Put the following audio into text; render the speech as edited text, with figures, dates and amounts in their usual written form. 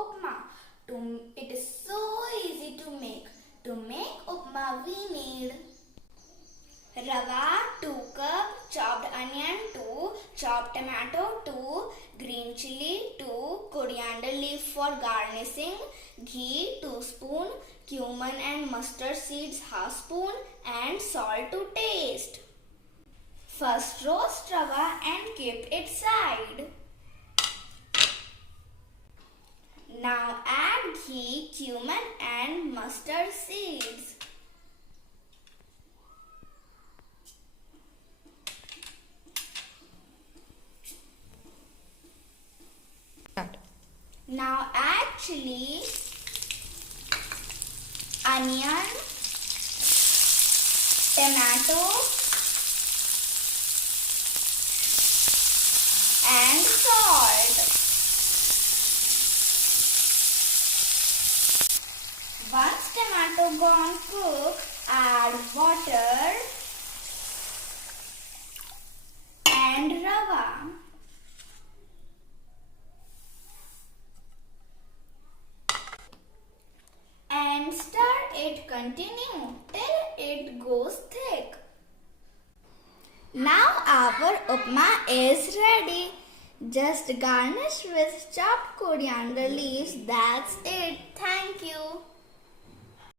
upma. It is so easy to make. To make upma we need rava 2 cup, chopped onion 2, chopped tomato 2, green chilli 2, coriander leaf for garnishing, ghee 2 spoon, cumin and mustard seeds 1/2 spoon and salt to taste. First roast rava and keep it side. Now add ghee, cumin and mustard seeds. Now add chilli, onion, tomato and salt. Once tomato gone cook, add water and rava. And stir it continue till it goes thick. Now our upma is ready. Just garnish with chopped coriander leaves. That's it. Thank you.